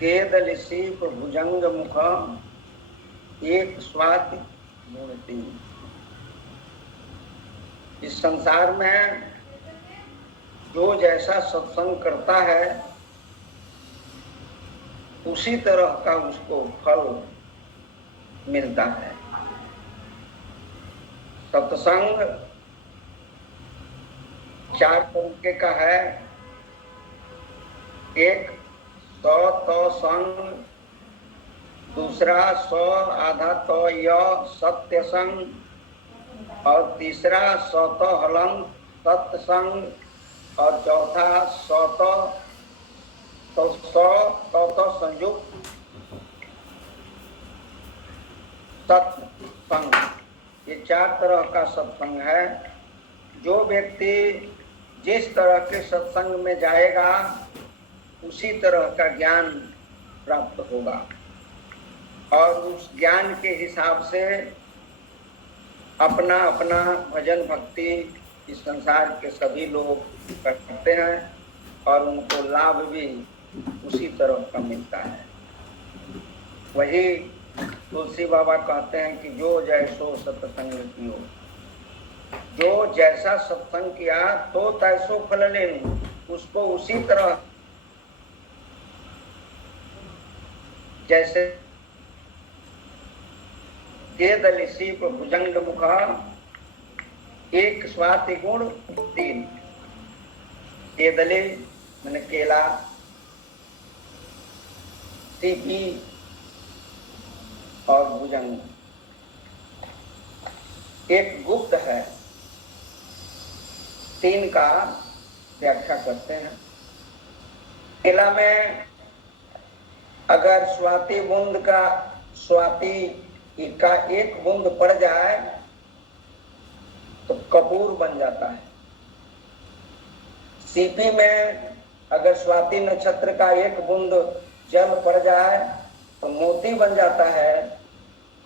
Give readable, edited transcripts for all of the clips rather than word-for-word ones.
केदलिसीप भुजंग मुख एक स्वाति गुणती। इस संसार में जो जैसा सत्संग करता है उसी तरह का उसको फल मिलता है। सत्संग 4 तरीके का है। एक 100 तो संग, दूसरा 100 आधा तो यह सत्य संग, और तीसरा 100 तो हलंग सत्संग, और चौथा 100 तो संयुक्त सत्संग। ये 4 तरह का सत्संग है। जो व्यक्ति जिस तरह के सत्संग में जाएगा उसी तरह का ज्ञान प्राप्त होगा, और उस ज्ञान के हिसाब से अपना अपना भजन भक्ति इस संसार के सभी लोग करते हैं, और उनको लाभ भी उसी तरह का मिलता है। वही तुलसी बाबा कहते हैं कि जो जैसो सत्संग कियो, जो जैसा सत्संग किया तो तैसो फल लेनु, उसको उसी तरह जैसे केदलिसीप भुजंग मुखा एक स्वाति गुण 3। केदली मैंने केला, सीपी और भुजंग एक गुप्त है। 3 का व्याख्या करते हैं। केला में अगर स्वाति बूंद का एक बूंद पड़ जाए तो कपूर बन जाता है। सीपी में अगर स्वाति नक्षत्र का एक बूंद जल पड़ जाए तो मोती बन जाता है,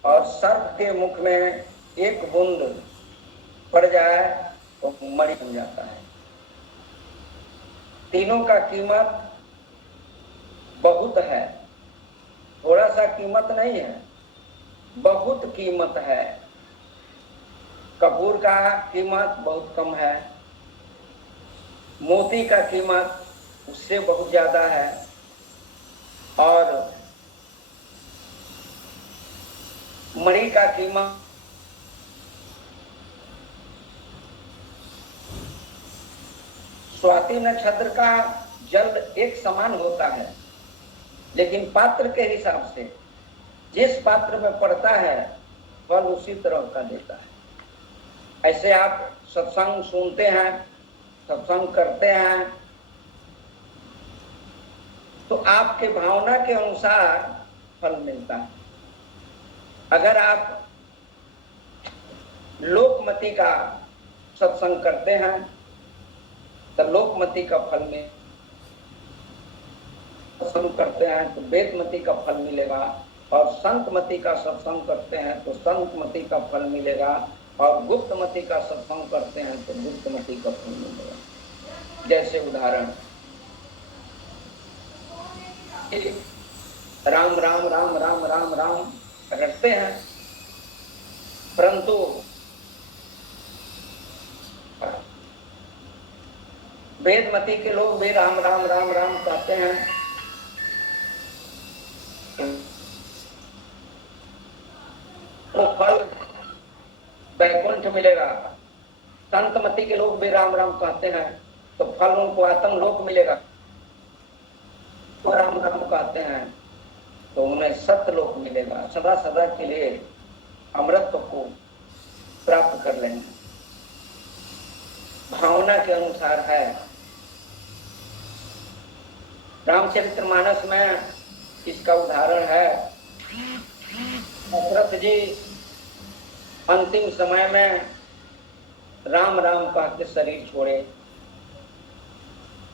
और सर्प के मुख में एक बूंद पड़ जाए तो मणि बन जाता है। तीनों का कीमत बहुत है, थोड़ा सा कीमत नहीं है, बहुत कीमत है। कपूर का कीमत बहुत कम है, मोती का कीमत उससे बहुत ज्यादा है, और मणि का कीमत स्वाति नक्षत्र का जल एक समान होता है, लेकिन पात्र के हिसाब से जिस पात्र में पड़ता है फल उसी तरह का देता है। ऐसे आप सत्संग सुनते हैं, सत्संग करते हैं, तो आपके भावना के अनुसार फल मिलता है। अगर आप लोकमति का सत्संग करते हैं तो लोकमति का फल में सत्संग करते हैं तो वेदमति का फल मिलेगा, और संतमति का सत्संग करते हैं तो संतमति का फल मिलेगा, और गुप्तमति का सत्संग करते हैं तो गुप्तमति का फल मिलेगा। जैसे उदाहरण, राम राम राम राम राम राम रटते हैं, परंतु वेदमति के लोग भी राम राम राम राम कहते हैं, तो फल वैकुंठ मिलेगा। संतमति के लोग भी राम राम कहते हैं तो फल उनको आत्म लोक मिलेगा। तो राम राम कहते हैं तो उन्हें सत्य लोक मिलेगा, सदा सदा के लिए अमृत को प्राप्त कर लेंगे। भावना के अनुसार है। रामचरितमानस में इसका उदाहरण है। दशरथ जी अंतिम समय में राम राम कह के शरीर छोड़े,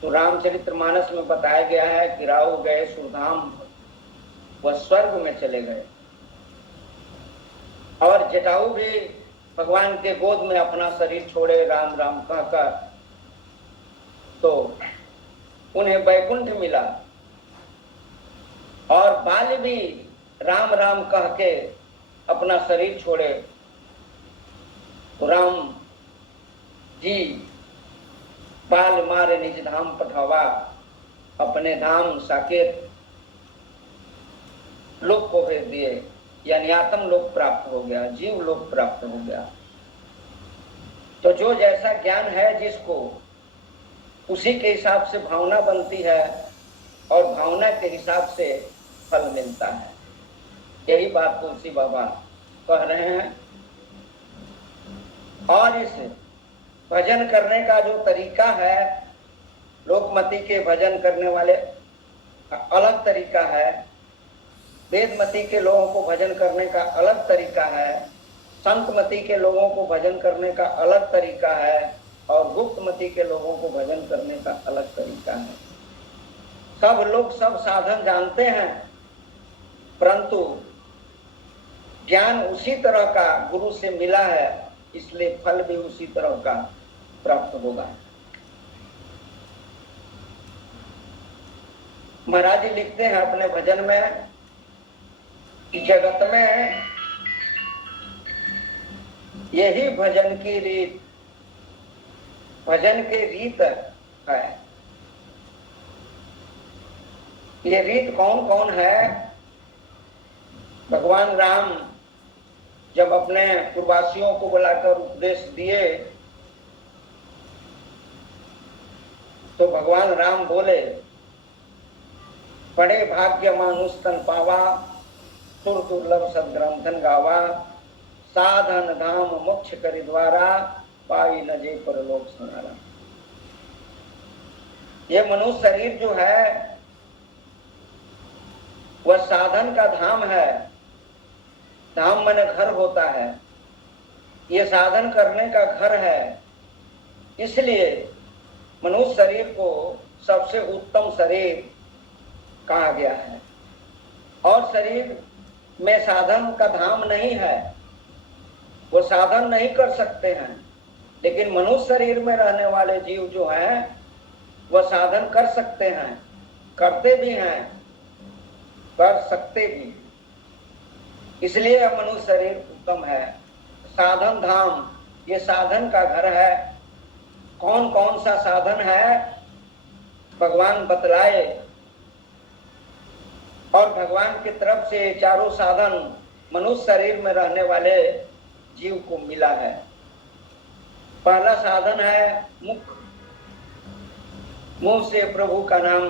तो रामचरितमानस में बताया गया है कि राव गए सुरधाम, वह स्वर्ग में चले गए, और जटायु भी भगवान के गोद में अपना शरीर छोड़े राम राम कहकर, तो उन्हें वैकुंठ मिला। और बाल भी राम राम कह के अपना शरीर छोड़े। राम जी बाल मारे निज धाम पठावा, अपने धाम साकेत लोक को भेज दिए, यानी आत्म लोक प्राप्त हो गया, जीव लोक प्राप्त हो गया। तो जो जैसा ज्ञान है जिसको, उसी के हिसाब से भावना बनती है और भावना के हिसाब से फल मिलता है। यही बात तुलसी बाबा कह रहे हैं। और इस भजन करने का जो तरीका है, लोकमति के भजन करने वाले अलग तरीका है, वेदमती के लोगों को भजन करने का अलग तरीका है, संतमती के लोगों को भजन करने का अलग तरीका है, और गुप्तमती के लोगों को भजन करने का अलग तरीका है। सब लोग सब साधन जानते हैं, परंतु ज्ञान उसी तरह का गुरु से मिला है, इसलिए फल भी उसी तरह का प्राप्त होगा। महाराज जी लिखते हैं अपने भजन में कि जगत में यही भजन की रीत, भजन के रीत है। ये रीत कौन कौन है? भगवान राम जब अपने पूर्ववासियों को बुलाकर उपदेश दिए तो भगवान राम बोले, बड़े भाग्य मानुष तन पावा, सुर दुर्लभ सदग्रंथन गावा, साधन धाम मोक्ष करि द्वारा, पाई न जे परलोक सुनारा। ये मनुष्य शरीर जो है वह साधन का धाम है। धाम माने घर होता है, ये साधन करने का घर है। इसलिए मनुष्य शरीर को सबसे उत्तम शरीर कहा गया है। और शरीर में साधन का धाम नहीं है, वो साधन नहीं कर सकते हैं। लेकिन मनुष्य शरीर में रहने वाले जीव जो हैं वह साधन कर सकते हैं, करते भी हैं, कर सकते भी। इसलिए यह मनुष्य शरीर उत्तम है। साधन धाम, ये साधन का घर है। कौन कौन सा साधन है भगवान बतलाए, और भगवान की तरफ से चारों साधन मनुष्य शरीर में रहने वाले जीव को मिला है। पहला साधन है मुख, मुंह से प्रभु का नाम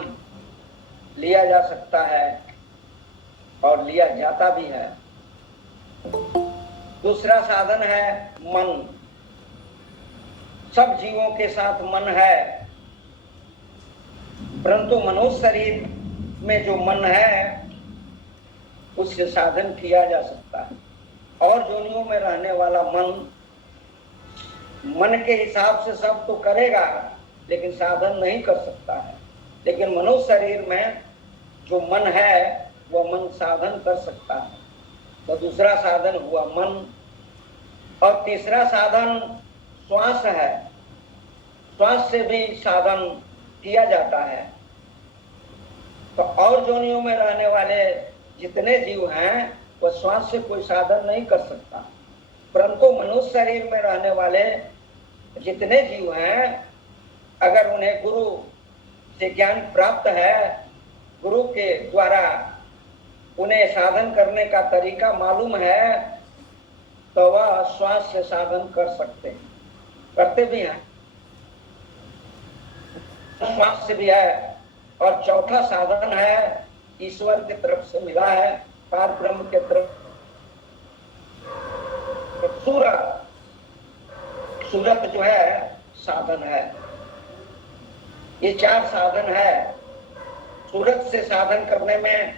लिया जा सकता है और लिया जाता भी है। दूसरा साधन है मन, सब जीवों के साथ मन है, परंतु मनुष्य शरीर में जो मन है उससे साधन किया जा सकता है। और जोनियों में रहने वाला मन के हिसाब से सब तो करेगा लेकिन साधन नहीं कर सकता है। लेकिन मनुष्य शरीर में जो मन है वह मन साधन कर सकता है। तो दूसरा साधन हुआ मन। और तीसरा साधन श्वास है। श्वास से भी साधन किया जाता है। तो और जोनियों में रहने वाले जितने जीव हैं वह श्वास से कोई साधन नहीं कर सकता, परंतु मनुष्य शरीर में रहने वाले जितने जीव हैं, अगर उन्हें गुरु से ज्ञान प्राप्त है, गुरु के द्वारा उन्हें साधन करने का तरीका मालूम है, तो वह श्वास से साधन कर सकते हैं, करते भी हैं, श्वास से भी है। और चौथा साधन है ईश्वर की तरफ से मिला है, पार ब्रह्म के तरफ। सूरत जो है साधन है। ये चार साधन है। सूरत से साधन करने में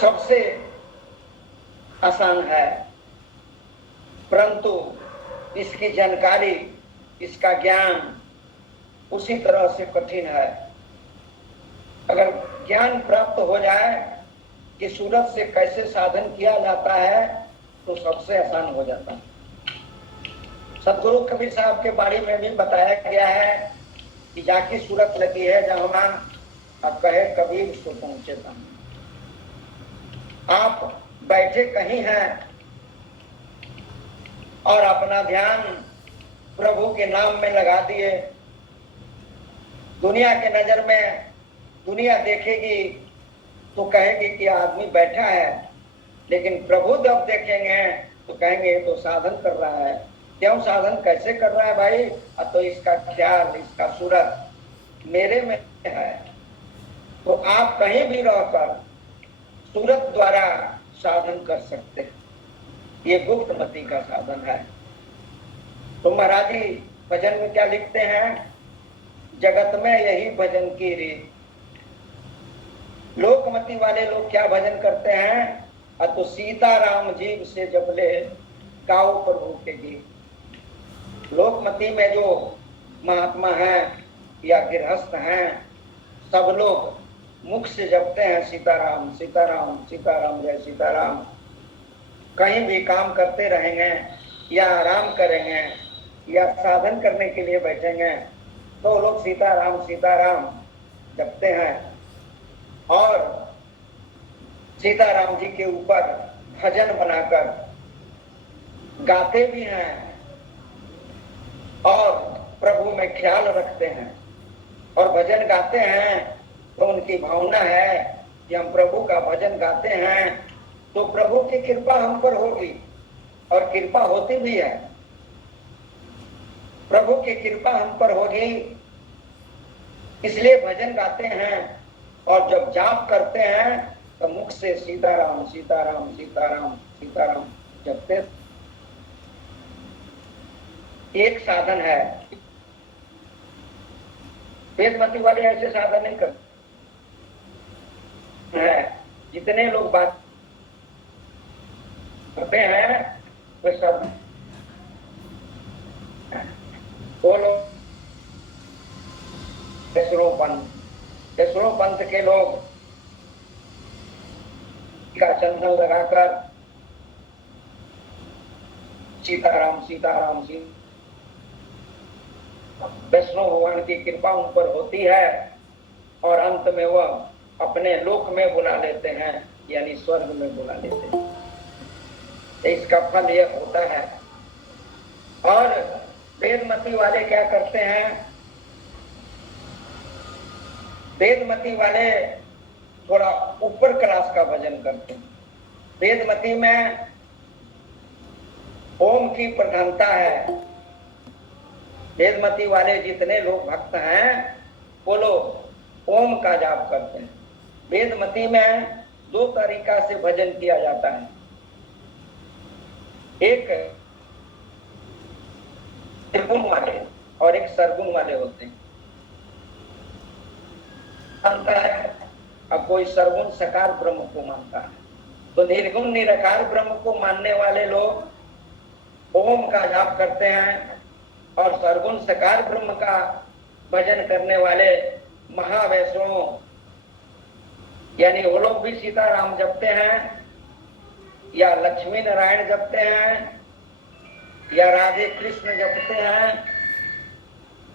सबसे आसान है, परंतु इसकी जानकारी, इसका ज्ञान उसी तरह से कठिन है। अगर ज्ञान प्राप्त हो जाए कि सूरत से कैसे साधन किया जाता है तो सबसे आसान हो जाता है। सतगुरु कबीर साहब के बारे में भी बताया गया है कि जाकी सूरत लगी है जहाँ और कहे कबीर सो पहुंचे धाम। आप बैठे कहीं हैं और अपना ध्यान प्रभु के नाम में लगा दिए, दुनिया के नजर में दुनिया देखेगी तो कहेगी कि आदमी बैठा है, लेकिन प्रभु जब देखेंगे तो कहेंगे ये तो साधन कर रहा है। क्यों साधन कैसे कर रहा है भाई? तो इसका ख्याल, इसका सूरत मेरे में है। तो आप कहीं भी रहकर सूरत द्वारा साधन कर सकते हैं। ये गुप्त मति का साधन है। तो महाराज जी भजन में क्या लिखते हैं? जगत में यही भजन की रीत। लोकमति वाले लोग क्या भजन करते हैं? तो सीताराम जीव से जबले गाओ प्रभु के गीत। लोकमति में जो महात्मा हैं या गृहस्थ हैं, सब लोग मुख से जपते हैं सीताराम सीताराम सीताराम जय सीताराम। कहीं भी काम करते रहेंगे या आराम करेंगे या साधन करने के लिए बैठेंगे तो लोग सीताराम सीताराम जपते हैं और सीताराम जी के ऊपर भजन बनाकर गाते भी हैं और प्रभु में ख्याल रखते हैं। और भजन गाते हैं तो उनकी भावना है कि हम प्रभु का भजन गाते हैं तो प्रभु की कृपा हम पर होगी, और कृपा होती भी है। प्रभु की कृपा हम पर होगी, इसलिए भजन गाते हैं। और जब जाप करते हैं तो मुख से सीताराम सीताराम सीताराम सीताराम जपते। एक साधन है। वेदमती वाले ऐसे साधन नहीं करते हैं। जितने लोग बात करते हैं वे सब वो लोग दसरों पंथ के लोग का चंदन लगाकर सीताराम सीताराम वैष्णव भगवान की कृपा उन पर होती है और अंत में वह अपने लोक में बुला लेते हैं, यानी स्वर्ग में बुला लेते हैं। इसका फल यह होता है। और वेदमती वाले क्या करते हैं? वेदमती वाले थोड़ा ऊपर क्लास का भजन करते हैं। वेदमती में ओम की प्रधानता है। वेदमती वाले जितने लोग भक्त हैं वो लोग ओम का जाप करते हैं। वेदमती में दो तरीका से भजन किया जाता है। एक निर्गुण वाले और एक सरगुण वाले होते हैं। अब कोई सरगुण सकार ब्रह्म को मानता है तो निर्गुण निराकार ब्रह्म को मानने वाले लोग ओम का जाप करते हैं, और सरगुण सकार ब्रह्म का भजन करने वाले महावैष्णव यानी वो लोग भी सीताराम जपते हैं या लक्ष्मी नारायण जपते हैं या राधे कृष्ण जपते हैं।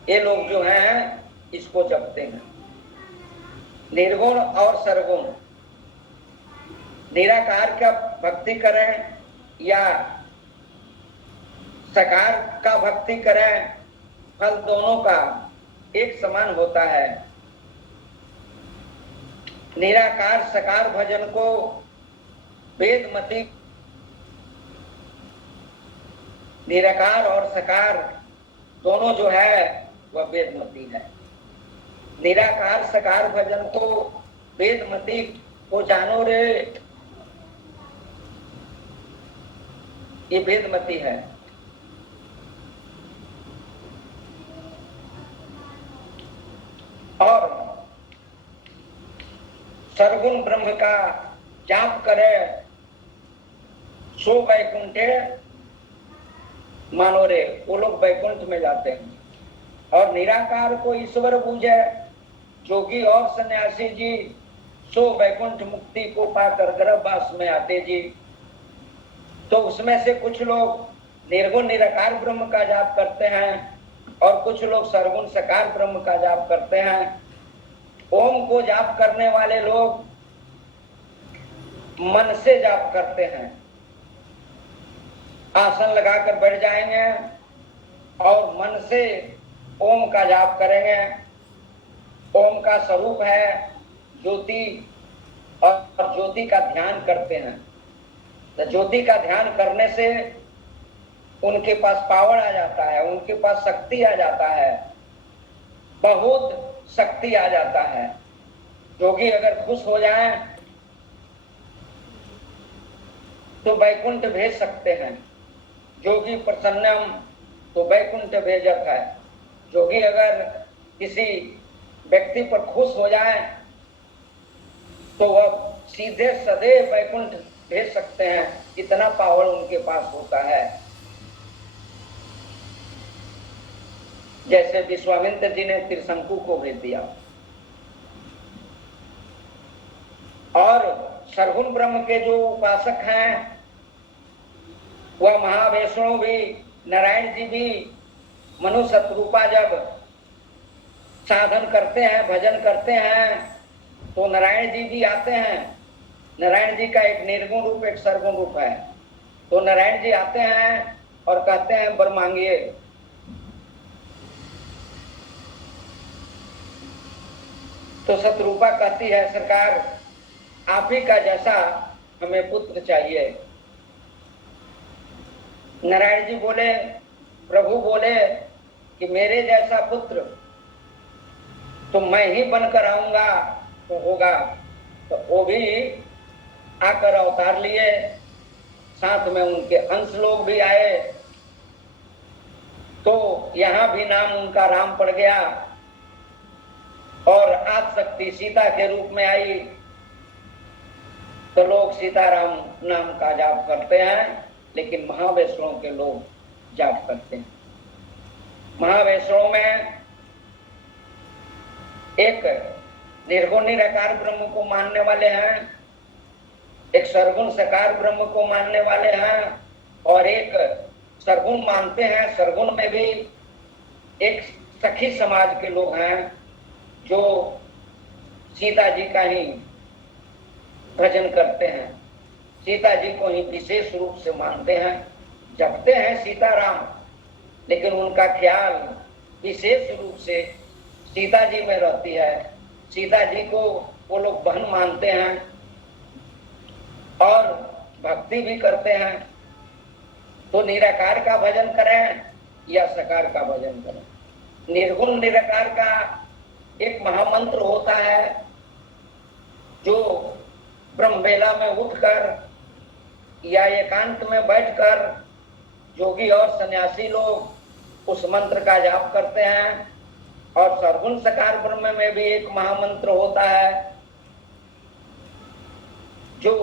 ये लोग जो हैं इसको जपते हैं। निर्गुण और सरगुण निराकार का भक्ति करें या सकार का भक्ति करें, फल दोनों का एक समान होता है। निराकार सकार भजन को वेदमती, निराकार और सकार दोनों जो है वह वेदमती है। निराकार सकार भजन को वेदमती को जानो रे, ये वेदमती है। और सरगुण ब्रह्म का जाप करे सो वैकुंठे मानो रे, वो लोग वैकुंठ में जाते हैं। और निराकार को ईश्वर पूजे जोगी और सन्यासी जी सो वैकुंठ मुक्ति को पाकर गर्भवास में आते जी। तो उसमें से कुछ लोग निर्गुण निराकार ब्रह्म का जाप करते हैं और कुछ लोग सरगुण सकार ब्रह्म का जाप करते हैं। ओम को जाप करने वाले लोग मन से जाप करते हैं। आसन लगाकर बैठ जाएंगे और मन से ओम का जाप करेंगे। ओम का स्वरूप है ज्योति, और ज्योति का ध्यान करते हैं। तो ज्योति का ध्यान करने से उनके पास पावर आ जाता है, उनके पास शक्ति आ जाता है, बहुत शक्ति आ जाता है। योगी अगर खुश हो जाए तो वैकुंठ भेज सकते हैं। योगी प्रसन्नम तो वैकुंठ भेजत है। योगी अगर किसी व्यक्ति पर खुश हो जाए तो वह सीधे सदैव वैकुंठ भेज सकते हैं, इतना पावर उनके पास होता है। जैसे विश्वामित्र जी ने त्रिशंकु को भेज दिया। और सरगुण ब्रह्म के जो उपासक हैं, वह महावैष्णव भी, नारायण जी भी, मनु शतरूपा जब साधन करते हैं, भजन करते हैं, तो नारायण जी भी आते हैं। नारायण जी का एक निर्गुण रूप, एक सरगुण रूप है। तो नारायण जी आते हैं और कहते हैं वर मांगिए। तो शतरूपा कहती है सरकार, आप ही का जैसा हमें पुत्र चाहिए। नारायण जी बोले, प्रभु बोले कि मेरे जैसा पुत्र तो मैं ही बनकर आऊंगा तो होगा। तो वो भी आकर अवतार लिए, साथ में उनके अंश लोग भी आए। तो यहां भी नाम उनका राम पड़ गया और आदिशक्ति सीता के रूप में आई। तो लोग सीताराम नाम का जाप करते हैं, लेकिन महावैष्णव के लोग जाप करते हैं। महावैष्णव में एक निर्गुण निराकार ब्रह्म को मानने वाले हैं, एक सरगुण साकार ब्रह्म को मानने वाले हैं, और एक सरगुण मानते हैं। सरगुण में भी एक सखी समाज के लोग हैं जो सीता जी का ही भजन करते हैं, सीता जी को ही विशेष रूप से मानते हैं, जपते हैं सीताराम, लेकिन उनका ख्याल विशेष रूप से सीता जी में रहती है। सीता जी को वो लोग बहन मानते हैं और भक्ति भी करते हैं। तो निराकार का भजन करें या साकार का भजन करें। निर्गुण निराकार का एक महामंत्र होता है जो ब्रह्मवेला में उठकर या एकांत में बैठकर योगी और सन्यासी लोग उस मंत्र का जाप करते हैं। और सरगुण साकार ब्रह्म में भी एक महामंत्र होता है जो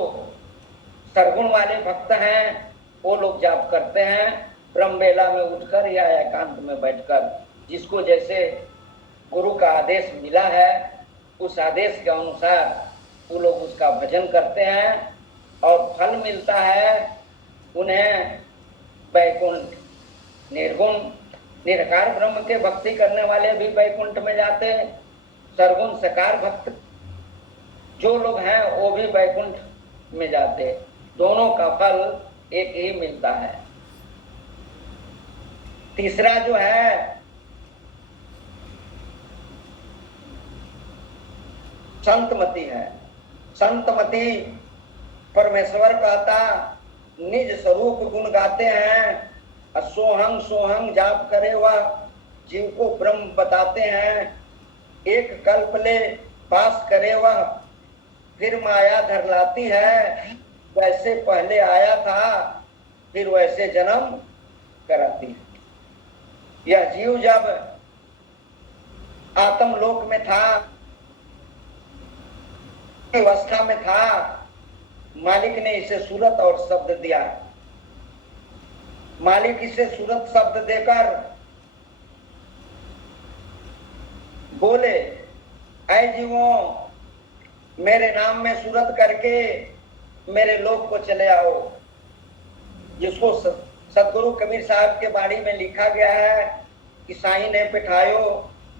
सरगुण वाले भक्त हैं वो लोग जाप करते हैं ब्रह्मवेला में उठकर या एकांत में बैठकर। जिसको जैसे गुरु का आदेश मिला है उस आदेश के अनुसार वो लोग उसका भजन करते हैं और फल मिलता है उन्हें वैकुंठ। निर्गुण निराकार ब्रह्म के भक्ति करने वाले भी वैकुंठ में जाते, सरगुण साकार भक्त जो लोग हैं वो भी वैकुंठ में जाते। दोनों का फल एक ही मिलता है। तीसरा जो है संतमति है। संतमति परमेश्वर कहता निज स्वरूप गुण गाते हैं, सोहंग सोहंग जाप करे वह जीव को ब्रह्म बताते हैं। एक कल्प ले पास करे वह फिर माया धर लाती है, वैसे पहले आया था फिर वैसे जन्म कराती है। यह जीव जब आत्मलोक में था, अवस्था में था, मालिक ने इसे सूरत और शब्द दिया। मालिक इसे सूरत शब्द देकर बोले, ऐ जीवों मेरे नाम में सूरत करके मेरे लोक को चले आओ। जिसको सतगुरु कबीर साहब के बाणी में लिखा गया है कि साईं ने पिठायो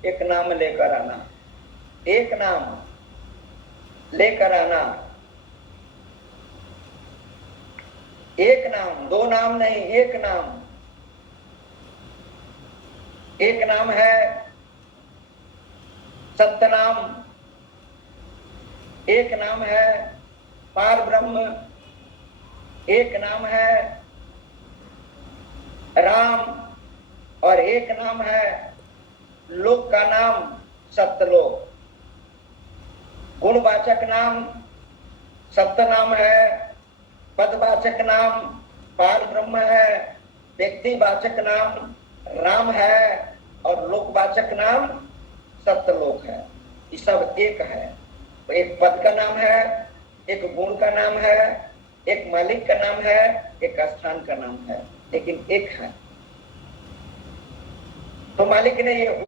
एक नाम लेकर आना। एक नाम लेकर आना, एक नाम, दो नाम नहीं, एक नाम। एक नाम है सत्य नाम, एक नाम है पार ब्रह्म, एक नाम है राम, और एक नाम है लोक का नाम सत्यलोक। गुणवाचक नाम सत्य नाम है, पदवाचक नाम पार ब्रह्म है, व्यक्तिवाचक नाम राम है, और लोकवाचक नाम सत्यलोक है। ये सब एक है। एक पद का नाम है, एक गुण का नाम है, एक मालिक का नाम है, एक स्थान का नाम है, लेकिन एक है। तो मालिक ने ये